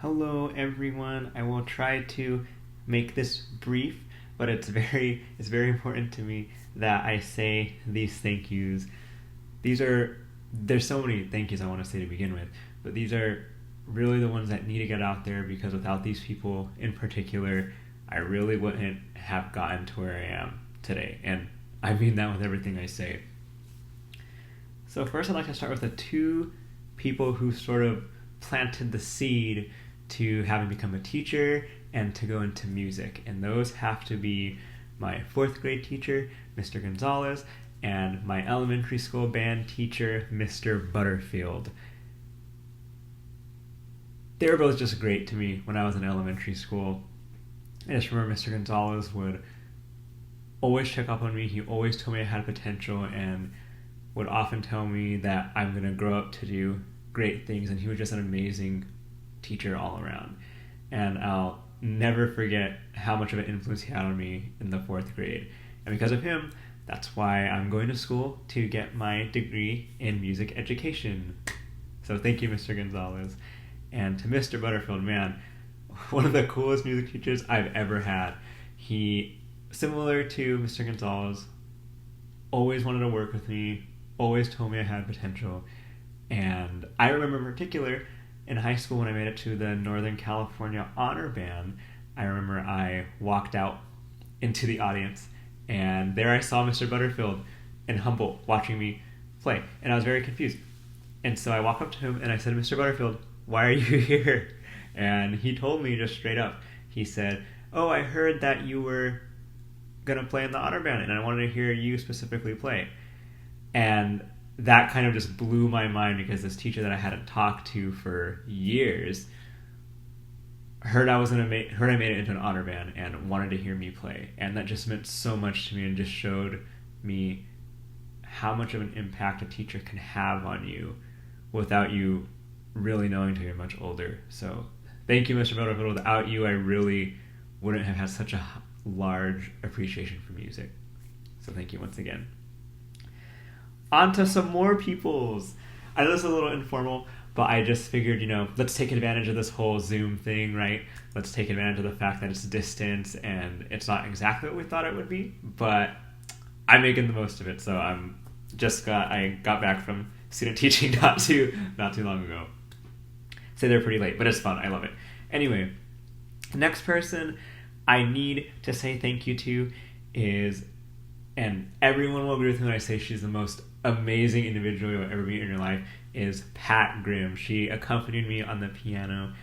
Hello everyone. I will try to make this brief, but it's very important to me that I say these thank yous. There's so many thank yous I want to say to begin with, but these are really the ones that need to get out there, because without these people in particular, I really wouldn't have gotten to where I am today. And I mean that with everything I say. So first I'd like to start with the two people who sort of planted the seed to having become a teacher and to go into music. And those have to be my fourth grade teacher, Mr. Gonzalez, and my elementary school band teacher, Mr. Butterfield. They were both just great to me when I was in elementary school. I just remember Mr. Gonzalez would always check up on me. He always told me I had potential and would often tell me that I'm going to grow up to do great things, and he was just an amazing teacher all around. And I'll never forget how much of an influence he had on me in the fourth grade. And because of him, that's why I'm going to school to get my degree in music education. So thank you, Mr. Gonzalez. And to Mr. Butterfield, man, one of the coolest music teachers I've ever had. He, similar to Mr. Gonzalez, always wanted to work with me, always told me I had potential. And I remember in particular, in high school when I made it to the Northern California Honor Band, I remember I walked out into the audience, and there I saw Mr. Butterfield in Humboldt watching me play. And I was very confused. And so I walked up to him and I said, Mr. Butterfield, why are you here? And he told me just straight up. He said, oh, I heard that you were going to play in the honor band, and I wanted to hear you specifically play. And that kind of just blew my mind, because this teacher that I hadn't talked to for years heard I made it into an honor band and wanted to hear me play. And that just meant so much to me, and just showed me how much of an impact a teacher can have on you without you really knowing till you're much older. So thank you, Mr. Butterfield. Without you, I really wouldn't have had such a large appreciation for music. So thank you once again. On to some more peoples. I know this is a little informal, but I just figured, let's take advantage of this whole Zoom thing, right? Let's take advantage of the fact that it's distance and it's not exactly what we thought it would be, but I'm making the most of it. So I got back from student teaching not too long ago. So they're pretty late, but it's fun. I love it. Anyway, next person I need to say thank you to is, and everyone will agree with me when I say she's the most amazing individual you'll ever meet in your life, is Pat Grimm. She accompanied me on the piano,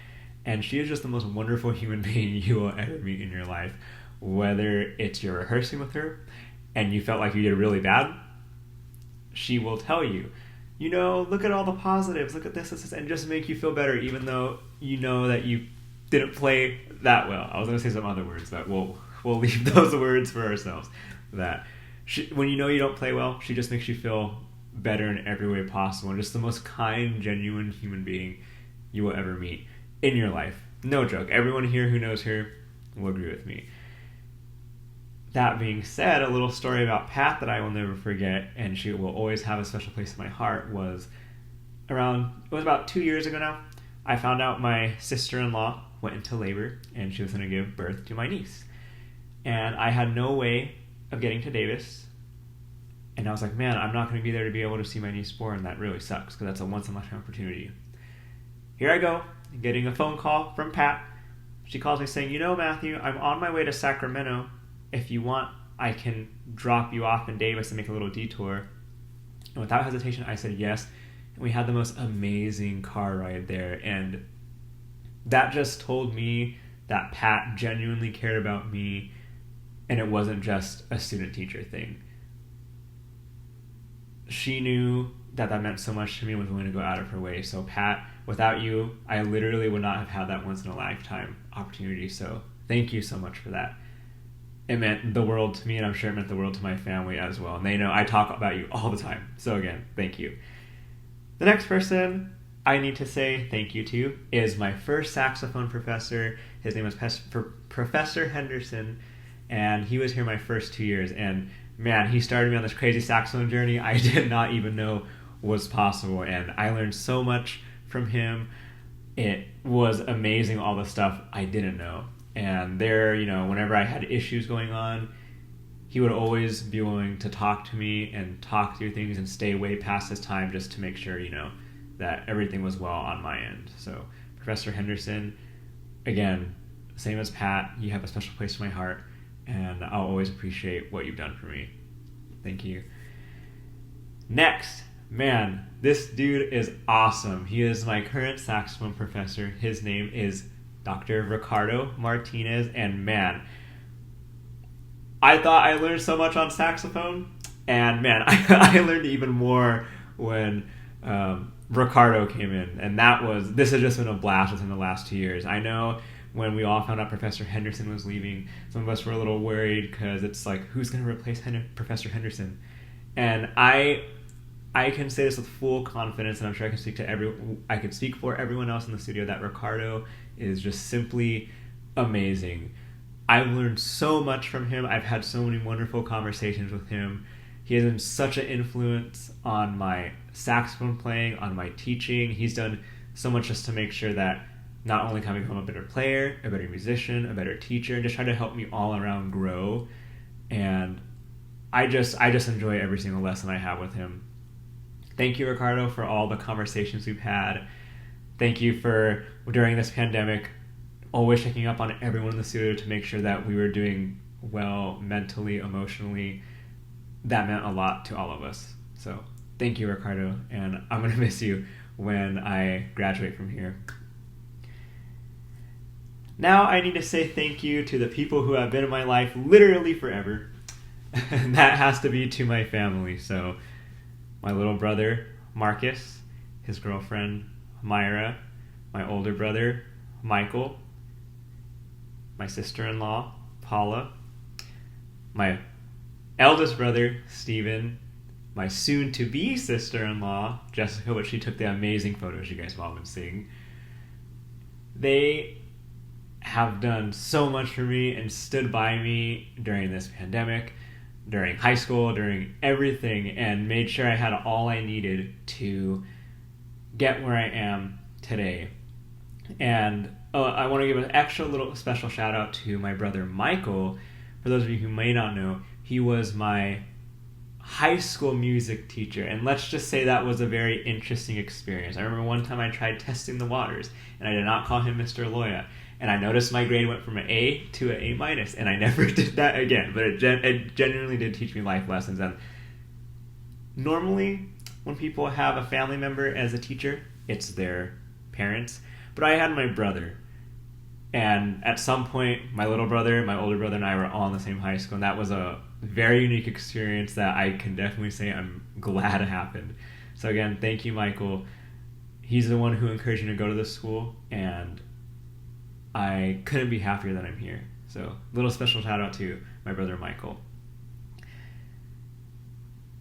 and she is just the most wonderful human being you will ever meet in your life. Whether it's you're rehearsing with her and you felt like you did really bad, she will tell you, look at all the positives, look at this, and just make you feel better, even though you know that you didn't play that well. I was going to say some other words, but we'll leave those words for ourselves. That when you don't play well, she just makes you feel better in every way possible, and just the most kind, genuine human being you will ever meet in your life. No joke. Everyone here who knows her will agree with me. That being said, a little story about Pat that I will never forget, and she will always have a special place in my heart, was about 2 years ago now. I found out my sister-in-law went into labor, and she was going to give birth to my niece. And I had no way of getting to Davis, And I was like, man, I'm not going to be there to be able to see my niece born. That really sucks because that's a once-in-a-lifetime opportunity. Here I go, getting a phone call from Pat. She calls me saying, Matthew, I'm on my way to Sacramento. If you want, I can drop you off in Davis and make a little detour. And without hesitation, I said yes. And we had the most amazing car ride there. And that just told me that Pat genuinely cared about me, and it wasn't just a student-teacher thing. She knew that meant so much to me and was willing to go out of her way. So Pat, without you, I literally would not have had that once-in-a-lifetime opportunity. So thank you so much for that. It meant the world to me, and I'm sure it meant the world to my family as well. And they know I talk about you all the time. So again, thank you. The next person I need to say thank you to is my first saxophone professor. His name was Professor Henderson, and he was here my first 2 years. And man, he started me on this crazy saxophone journey I did not even know was possible, and I learned so much from him. It was amazing, all the stuff I didn't know. And there, whenever I had issues going on, he would always be willing to talk to me and talk through things and stay way past his time just to make sure, that everything was well on my end. So Professor Henderson, again, same as Pat, you have a special place in my heart, and I'll always appreciate what you've done for me. Thank you. Next, man, this dude is awesome. He is my current saxophone professor. His name is Dr. Ricardo Martinez, and man, I thought I learned so much on saxophone, and man, I learned even more when Ricardo came in, and this has just been a blast within the last 2 years. I know when we all found out Professor Henderson was leaving, some of us were a little worried because it's like, who's going to replace Professor Henderson? And I can say this with full confidence, and I'm sure I can speak for everyone else in the studio, that Ricardo is just simply amazing. I've learned so much from him. I've had so many wonderful conversations with him. He has been such an influence on my saxophone playing, on my teaching. He's done so much just to make sure that not only can I become a better player, a better musician, a better teacher, and just try to help me all around grow. And I just enjoy every single lesson I have with him. Thank you, Ricardo, for all the conversations we've had. Thank you for, during this pandemic, always checking up on everyone in the studio to make sure that we were doing well mentally, emotionally. That meant a lot to all of us. So thank you, Ricardo, and I'm going to miss you when I graduate from here. Now I need to say thank you to the people who have been in my life literally forever. And that has to be to my family. So my little brother, Marcus, his girlfriend, Myra, my older brother, Michael, my sister-in-law, Paula, my eldest brother, Stephen, my soon-to-be sister-in-law, Jessica, which she took the amazing photos you guys have all been seeing. They have done so much for me and stood by me during this pandemic, during high school, during everything, and made sure I had all I needed to get where I am today. And I want to give an extra little special shout out to my brother Michael. For those of you who may not know, he was my high school music teacher, and let's just say that was a very interesting experience. I remember one time I tried testing the waters, and I did not call him Mr. Loya, and I noticed my grade went from an A to an A-, and I never did that again, but it genuinely did teach me life lessons. And normally, when people have a family member as a teacher, it's their parents, but I had my brother, and at some point, my little brother, my older brother, and I were all in the same high school, and that was a very unique experience that I can definitely say I'm glad happened. So again, thank you, Michael. He's the one who encouraged me to go to this school, and I couldn't be happier that I'm here. So little special shout out to my brother, Michael.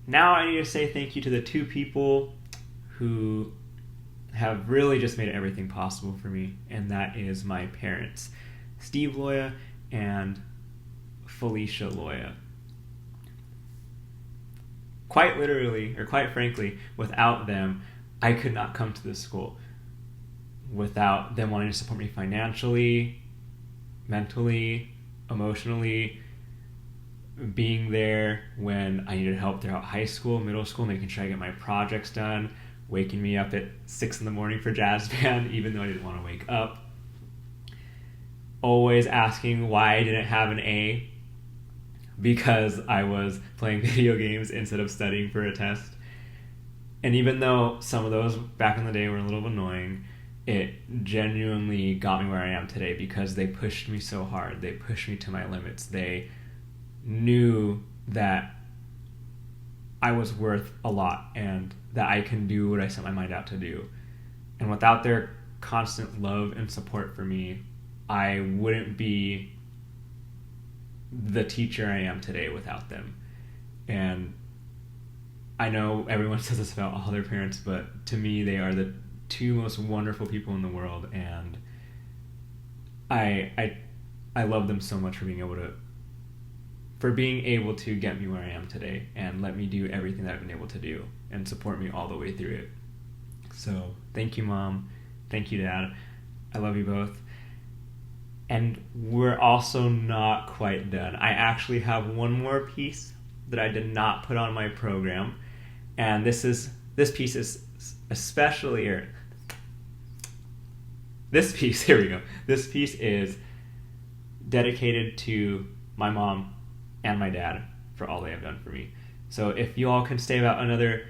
Now I need to say thank you to the two people who have really just made everything possible for me, and that is my parents, Steve Loya and Felicia Loya. Quite literally, or quite frankly, without them, I could not come to this school. Without them wanting to support me financially, mentally, emotionally, being there when I needed help throughout high school, middle school, making sure I get my projects done, waking me up at 6 in the morning for jazz band, even though I didn't want to wake up. Always asking why I didn't have an A because I was playing video games instead of studying for a test. And even though some of those back in the day were a little annoying, it genuinely got me where I am today because they pushed me so hard. They pushed me to my limits. They knew that I was worth a lot and that I can do what I set my mind out to do. And without their constant love and support for me, I wouldn't be the teacher I am today without them. And I know everyone says this about all their parents, but to me, they are the two most wonderful people in the world, and I love them so much for being able to get me where I am today and let me do everything that I've been able to do and support me all the way through it. So thank you, Mom. Thank you, Dad. I love you both. And we're also not quite done. I actually have one more piece that I did not put on my program, and this piece is especially this piece. Here we go. This piece is dedicated to my mom and my dad for all they have done for me. So if you all can stay about another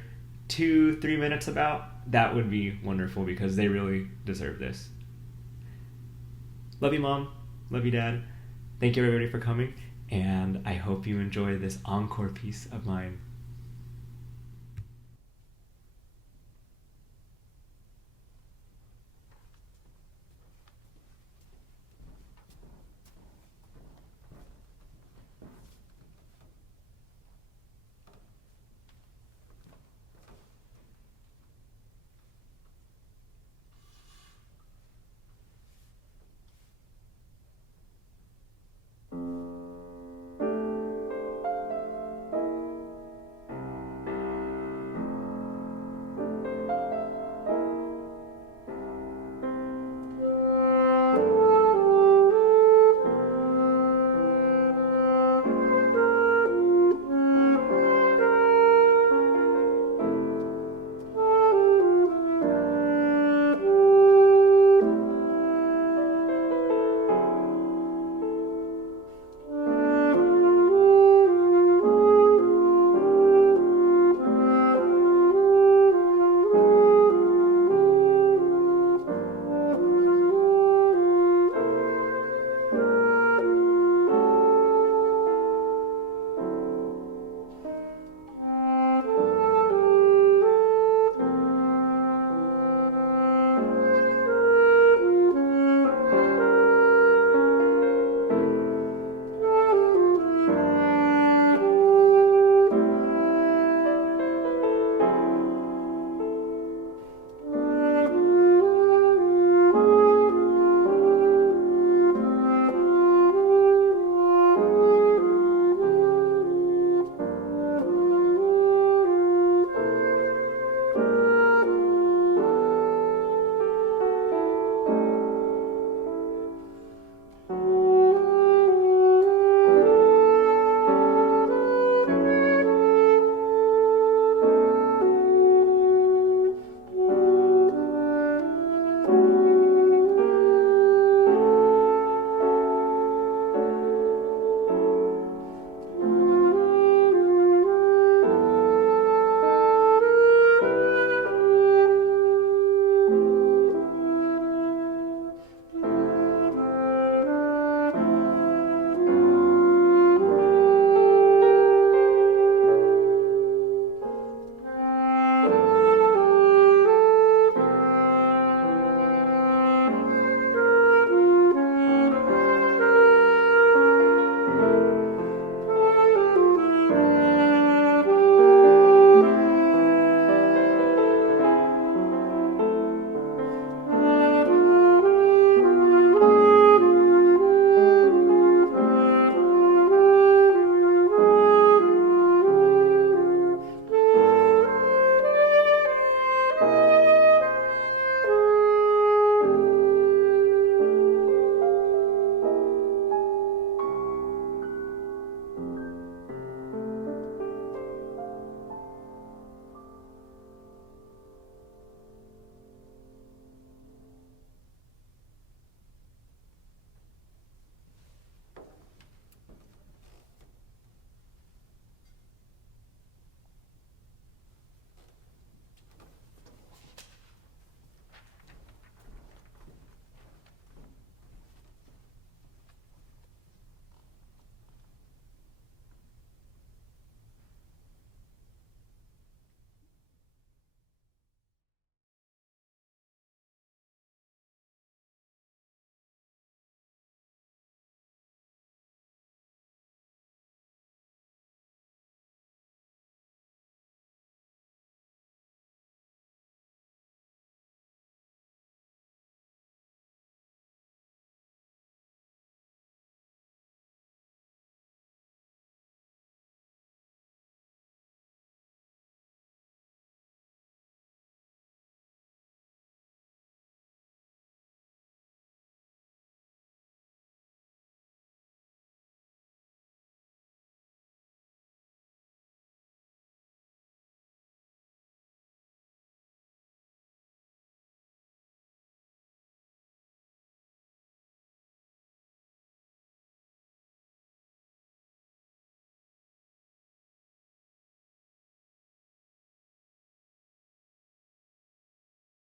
2-3 minutes that would be wonderful because they really deserve this. Love you, Mom. Love you, Dad. Thank you, everybody, for coming. And I hope you enjoy this encore piece of mine.